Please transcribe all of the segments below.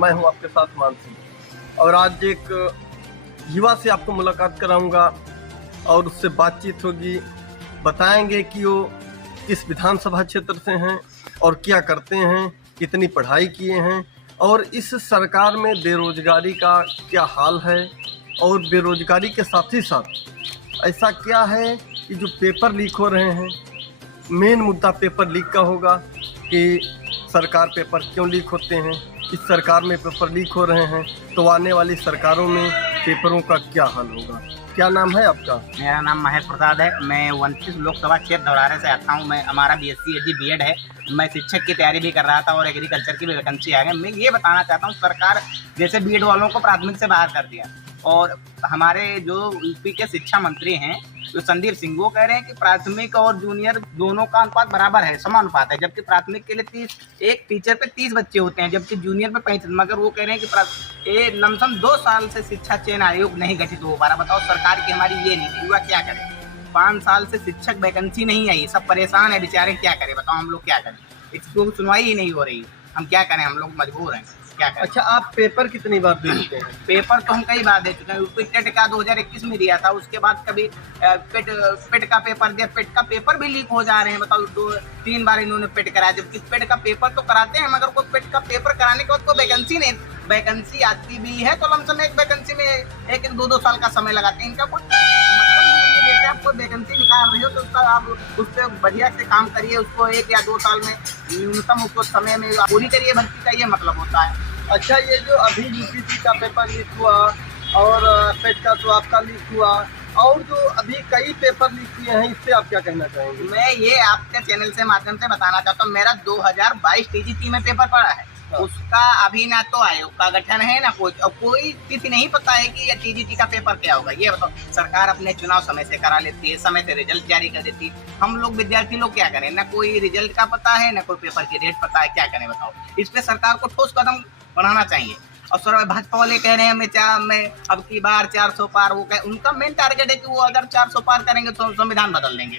मैं हूं आपके साथ मानसी, और आज एक युवा से आपको मुलाकात कराऊंगा और उससे बातचीत होगी। बताएंगे कि वो किस विधानसभा क्षेत्र से हैं और क्या करते हैं, कितनी पढ़ाई किए हैं, और इस सरकार में बेरोजगारी का क्या हाल है, और बेरोजगारी के साथ ही साथ ऐसा क्या है कि जो पेपर लीक हो रहे हैं। मेन मुद्दा पेपर लीक का होगा कि सरकार पेपर क्यों लीक होते हैं, इस सरकार में पेपर लीक हो रहे हैं तो आने वाली सरकारों में पेपरों का क्या हाल होगा। क्या नाम है आपका? मेरा नाम महेश प्रसाद है। मैं 29 लोकसभा क्षेत्र धौरारे से आता हूँ। मैं हमारा BSc AG BEd है। मैं शिक्षक की तैयारी भी कर रहा था और एग्रीकल्चर की भी वैकेंसी आ गई। मैं ये बताना चाहता हूँ, सरकार जैसे BEd वालों को प्राथमिक से बाहर कर दिया, और हमारे जो यूपी के शिक्षा मंत्री हैं जो संदीप सिंह, वो कह रहे हैं कि प्राथमिक और जूनियर दोनों का अनुपात बराबर है, समान अनुपात है। जबकि प्राथमिक के लिए एक टीचर पे 30 बच्चे होते हैं, जबकि जूनियर पे 35। मगर वो कह रहे हैं कि लमसम 2 साल से शिक्षा चयन आयोग नहीं गठित हो पा रहा। बताओ, सरकार की हमारी ये नीति, युवा क्या करे? 5 साल से शिक्षक वैकेंसी नहीं आई, सब परेशान है बेचारे। क्या करें बताओ, हम लोग क्या करें? इसको सुनवाई ही नहीं हो रही, हम क्या करें? हम लोग मजबूर हैं, क्या करें? अच्छा, आप पेपर कितनी बार दे चुके हैं? पेपर तो हम कई बार दे चुके हैं। टेट का 2021 में दिया था, उसके बाद कभी पेट का पेपर दिया। पेट का पेपर भी लीक हो जा रहे हैं। बताओ, 2-3 बार इन्होंने पेट कराया, जबकि पेट का पेपर तो कराते हैं मगर कोई पेट का पेपर कराने के बाद कोई वैकेंसी नहीं। वैकेंसी आती भी है तो लमसम एक वैकेंसी में 1-2 साल का समय लगाते हैं। इनका कुछ मतलब नहीं देते। आप कोई वैकेंसी निकाल रहे हो तो उसका आप उस पर बढ़िया से काम करिए, उसको 1 या 2 साल में न्यूनतम उसको समय में पूरी करिए भर्ती का, ये मतलब होता है। अच्छा, ये जो अभी UPSC का पेपर लीक हुआ और पेट का तो आपका लीक हुआ, और जो अभी कई पेपर लीक हुए हैं, इससे आप क्या कहना चाहेंगे? मैं ये आपके चैनल से माध्यम से बताना चाहता हूँ, मेरा 2022 TGT में पेपर पड़ा है। उसका अभी ना तो आयोग का गठन है ना कोई तिथि नहीं पता है कि ये TGT का पेपर क्या होगा। ये बताओ, सरकार अपने चुनाव समय से करा लेती है, समय से रिजल्ट जारी कर देती है। हम लोग विद्यार्थी लोग क्या करें? ना कोई रिजल्ट का पता है, ना कोई पेपर की डेट पता है। क्या करें बताओ? इस पे सरकार को ठोस कदम बढ़ाना चाहिए। और सर, भाजपा वाले कह रहे हैं मैं अब की बार 400 पार, वो उनका मेन टारगेट है कि वो अगर 400 पार करेंगे तो संविधान बदल देंगे।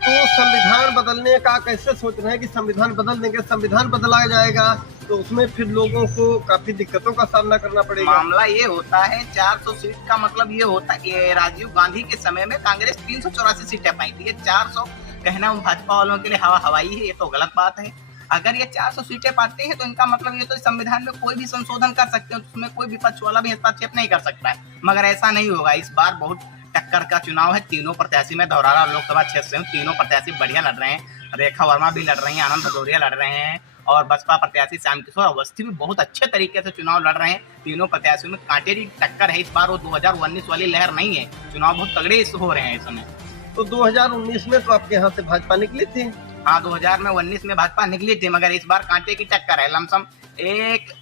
तो संविधान बदलने का कैसे सोच रहे हैं कि संविधान बदल देंगे? संविधान बदला जाएगा तो उसमें फिर लोगों को काफी दिक्कतों का सामना करना पड़ेगा। मामला ये होता है, 400 सीट का मतलब ये होता है कि राजीव गांधी के समय में कांग्रेस 384 सीटें पाई थी। ये 400 कहना भाजपा वालों के लिए हवाई है, ये तो गलत बात है। अगर ये 400 सीटें पाते हैं तो इनका मतलब ये तो संविधान में कोई भी संशोधन कर सकते हैं, उसमें कोई विपक्ष वाला भी हस्तक्षेप नहीं कर सकता है। मगर ऐसा नहीं होगा। इस बार बहुत टक्कर का चुनाव है। तीनों प्रत्याशी में धौरारा लोकसभा क्षेत्र से तीनों प्रत्याशी बढ़िया लड़ रहे हैं। रेखा वर्मा भी लड़ रही हैं, आनंद भदौरिया लड़ रहे हैं, और बसपा प्रत्याशी श्याम किशोर अवस्थी भी बहुत अच्छे तरीके से चुनाव लड़ रहे हैं। तीनों प्रत्याशियों में कांटे की टक्कर है। इस बार वो 2019 वाली लहर नहीं है, चुनाव बहुत तगड़े हो रहे हैं इस समय। तो 2019 में तो आपके यहाँ से भाजपा निकली थी? हाँ, 2019 में भाजपा निकली थी, मगर इस बार कांटे की टक्कर है। लमसम एक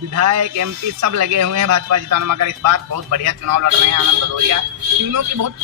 विधायक MP सब लगे हुए हैं भाजपा जिताने, मगर इस बार बहुत बढ़िया चुनाव लड़ रहे हैं आनंद भदौरिया। तीनों की बहुत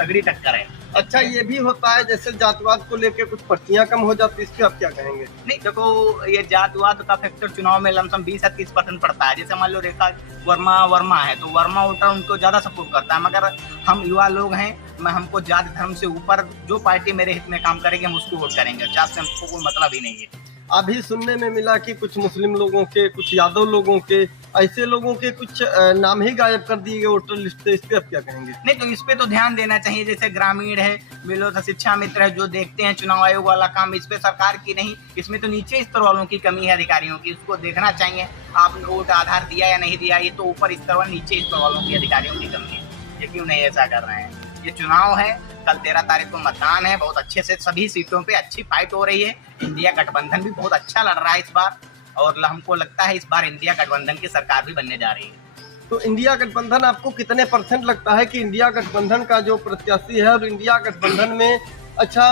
तगड़ी टक्कर है। अच्छा, ये भी होता है जैसे जातिवाद को लेकर कुछ पर्चियां कम हो जाती है, इस पे आप क्या कहेंगे? नहीं, देखो, ये जातिवाद का फैक्टर चुनाव में लमसम 20 या 30% पड़ता है। जैसे मान लो रेखा वर्मा है तो वर्मा वोटर उनको ज्यादा सपोर्ट करता है। मगर हम युवा लोग हैं, हमको जाति धर्म से ऊपर जो पार्टी मेरे हित में काम करेगी हम उसको वोट करेंगे। जात से हमको कोई मतलब ही नहीं है। अभी सुनने में मिला कि कुछ मुस्लिम लोगों के, कुछ यादव लोगों के, ऐसे लोगों के कुछ नाम ही गायब कर दिए गए वोटर लिस्ट से, इस पे आप क्या कहेंगे? नहीं, तो इस पे तो ध्यान देना चाहिए। जैसे ग्रामीण है, मिलो तो शिक्षा मित्र है, जो देखते हैं चुनाव आयोग वाला काम, इस पे सरकार की नहीं, इसमें तो नीचे स्तर वालों की कमी है, अधिकारियों की। उसको देखना चाहिए, आपने वोट आधार दिया या नहीं दिया, ये तो ऊपर स्तर वाले, नीचे स्तर वालों की अधिकारियों की कमी है। ये क्यों नहीं ऐसा कर रहे हैं? ये चुनाव है, कल 13 तारीख को मतदान है। बहुत अच्छे से सभी सीटों पे अच्छी फाइट हो रही है। इंडिया गठबंधन भी बहुत अच्छा लड़ रहा है इस बार, और हमको लगता है इस बार इंडिया गठबंधन की सरकार भी बनने जा रही है। तो इंडिया गठबंधन आपको कितने % लगता है कि इंडिया गठबंधन का जो प्रत्याशी है, और इंडिया गठबंधन में अच्छा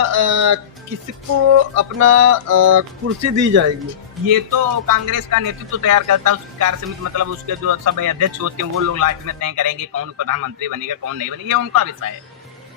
किसको अपना कुर्सी दी जाएगी? ये तो कांग्रेस का नेतृत्व तैयार करता है, उसकी कार्य समिति, मतलब उसके जो सब अध्यक्ष होते हैं वो लोग लास्ट में तय करेंगे कौन प्रधानमंत्री बनेगा कौन नहीं बनेगा। ये उनका विषय है,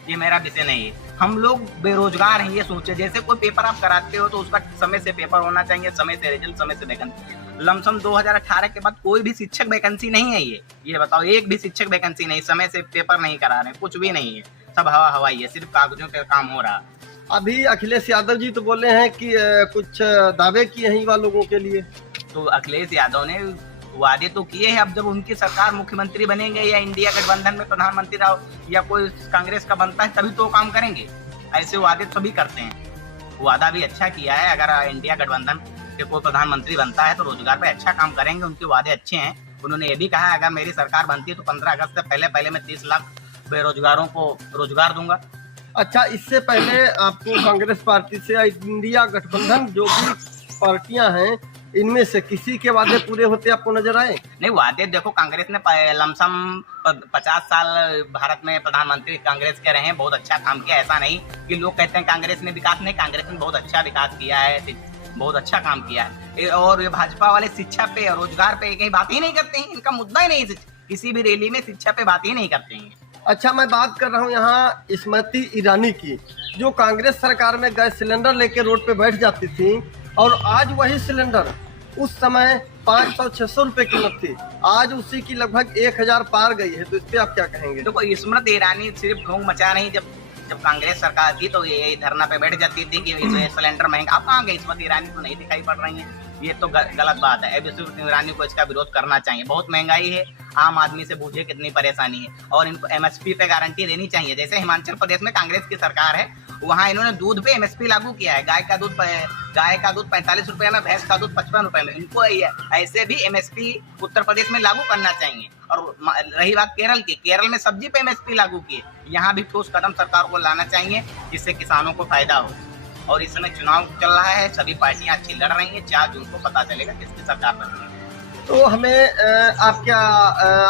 ये मेरा विषय नहीं है। हम लोग बेरोजगार हैं, ये सोचे। जैसे कोई पेपर आप कराते हो तो उसका समय से पेपर होना चाहिए, समय से रिजल्ट, समय से वैकेंसी। लमसम 2018 के बाद कोई भी शिक्षक वैकेंसी नहीं है। ये बताओ, एक भी शिक्षक वैकेंसी नहीं, समय से पेपर नहीं करा रहे, कुछ भी नहीं है, सब हवाई है, सिर्फ कागजों पे काम हो रहा। अभी अखिलेश यादव जी तो बोले हैं कि कुछ दावे किए हैं युवा लोगों के लिए। तो अखिलेश यादव ने वादे तो किए हैं, अब जब उनकी सरकार मुख्यमंत्री बनेंगे या इंडिया गठबंधन में प्रधानमंत्री राव या कोई कांग्रेस का बनता है तभी तो काम करेंगे। ऐसे वादे सभी करते हैं। वादा भी अच्छा किया है, अगर इंडिया गठबंधन के कोई प्रधानमंत्री बनता है तो रोजगार पे अच्छा काम करेंगे, उनके वादे अच्छे हैं। उन्होंने ये भी कहा है अगर मेरी सरकार बनती है तो 15 अगस्त से पहले मैं 30 लाख बेरोजगारों को रोजगार दूंगा। अच्छा, इससे पहले आपको कांग्रेस पार्टी से इंडिया गठबंधन जो भी पार्टियां हैं इनमें से किसी के वादे पूरे होते आपको नजर आए? नहीं, वादे देखो, कांग्रेस ने लमसम 50 साल भारत में प्रधानमंत्री कांग्रेस के रहे हैं, बहुत अच्छा काम किया। ऐसा नहीं कि लोग कहते हैं कांग्रेस ने विकास नहीं, कांग्रेस ने बहुत अच्छा विकास किया है, बहुत अच्छा काम किया है। और ये भाजपा वाले शिक्षा पे और रोजगार पे कहीं बात ही नहीं करते हैं, इनका मुद्दा ही नहीं, किसी भी रैली में शिक्षा पे बात ही नहीं करते हैं। अच्छा, मैं बात कर रहा हूँ यहाँ स्मृति ईरानी की, जो कांग्रेस सरकार में गैस सिलेंडर लेके रोड पे बैठ जाती थी और आज वही सिलेंडर उस समय 500-600 रुपए कीमत थी, आज उसी की लगभग 1000 पार गई है, तो इस पे आप क्या कहेंगे? देखो, स्मृति ईरानी सिर्फ ढोंग मचा रही, जब कांग्रेस सरकार थी तो ये धरना पे बैठ जाती थी कि सिलेंडर महंगा। अब कहाँ गई स्मृति ईरानी, तो नहीं दिखाई पड़ रही है, ये तो गलत बात है। अब स्मृति ईरानी को इसका विरोध करना चाहिए। बहुत महंगाई है, आम आदमी से बूझे कितनी परेशानी है, और इनको एमएसपी पे गारंटी देनी चाहिए। जैसे हिमाचल प्रदेश में कांग्रेस की सरकार है, वहाँ इन्होंने दूध पे एमएसपी लागू किया है। गाय का दूध 45 रुपए में, भैंस का दूध 55 रुपए में। इनको ऐसे भी एमएसपी उत्तर प्रदेश में लागू करना चाहिए। और रही बात केरल की, केरल में सब्जी पे एमएसपी लागू किए, यहाँ भी ठोस कदम सरकार को लाना चाहिए जिससे किसानों को फायदा हो। और इस समय चुनाव चल रहा है, सभी पार्टियां अच्छी लड़ रही हैं, 4 जून को पता चलेगा किसकी सरकार बन रही है। तो हमें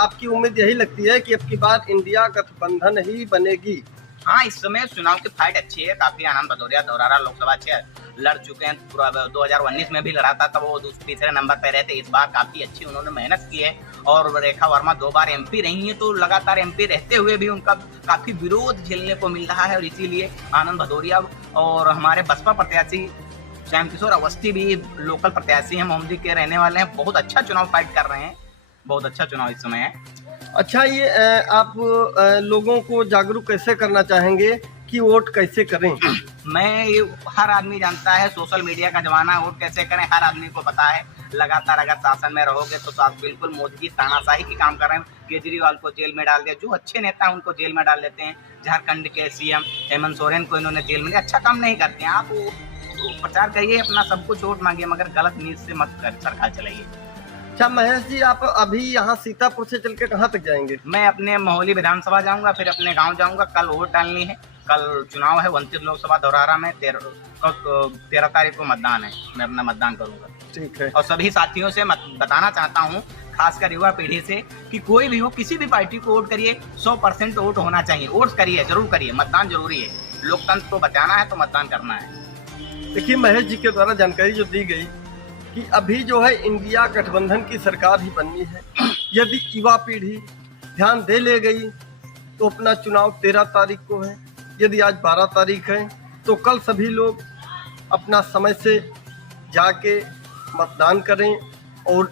आपकी उम्मीद यही लगती है कि अब की बार इंडिया गठबंधन ही बनेगी? हाँ, इस समय चुनाव की फाइट अच्छी है, काफी। आनंद भदौरिया धौरारा लोकसभा क्षेत्र लड़ चुके हैं, 2019 में भी लड़ा था, तब वो तीसरे नंबर पे रहते। इस बार काफी अच्छी उन्होंने मेहनत की है, और रेखा वर्मा 2 बार एमपी रही हैं, तो लगातार एमपी रहते हुए भी उनका काफी विरोध झेलने को मिल रहा है। और इसीलिए आनंद भदौरिया और हमारे बसपा प्रत्याशी श्याम किशोर अवस्थी भी लोकल प्रत्याशी हैं, मोमदी के रहने वाले हैं, बहुत अच्छा चुनाव फाइट कर रहे हैं, बहुत अच्छा चुनाव इस समय है। अच्छा, ये आप लोगों को जागरूक कैसे करना चाहेंगे कि वोट कैसे करें? ये हर आदमी जानता है, सोशल मीडिया का जमाना है, वोट कैसे करें हर आदमी को पता है। लगातार अगर शासन में रहोगे तो आप बिल्कुल मोदी की तानाशाही की काम कर रहे हैं। केजरीवाल को जेल में डाल दिया, जो अच्छे नेता हैं उनको जेल में डाल देते हैं। झारखंड के सीएम हेमंत सोरेन को इन्होंने जेल में, अच्छा काम नहीं करते हैं। आप प्रचार करिए अपना, सब कुछ वोट मांगिए, मगर गलत न्यूज से मत कर सरकार चलाइए। अच्छा महेश जी, आप अभी यहाँ सीतापुर से चल के कहाँ तक जाएंगे? मैं अपने मोहाली विधानसभा जाऊंगा, फिर अपने गांव जाऊंगा। कल वोट डालनी है, कल चुनाव है 29 लोकसभा धौरारा में, 13 तारीख को मतदान है, मैं अपना मतदान करूंगा। ठीक है। और सभी साथियों से बताना चाहता हूँ, खासकर युवा पीढ़ी से, कि कोई भी हो, किसी भी पार्टी को वोट करिए, 100% वोट होना चाहिए। वोट करिए, जरूर करिए, मतदान जरूरी है। लोकतंत्र को बचाना है तो मतदान करना है। देखिए, महेश जी के द्वारा जानकारी जो दी गई कि अभी जो है इंडिया गठबंधन की सरकार ही बननी है। यदि युवा पीढ़ी ध्यान दे ले गई तो अपना चुनाव 13 तारीख को है। यदि आज 12 तारीख है तो कल सभी लोग अपना समय से जाके मतदान करें और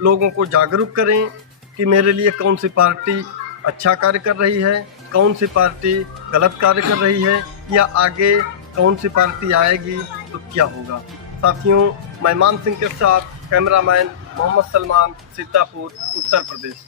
लोगों को जागरूक करें कि मेरे लिए कौन सी पार्टी अच्छा कार्य कर रही है, कौन सी पार्टी गलत कार्य कर रही है, या आगे कौन सी पार्टी आएगी तो क्या होगा। साथियों, मैं मान सिंह के साथ कैमरामैन मोहम्मद सलमान, सीतापुर, उत्तर प्रदेश।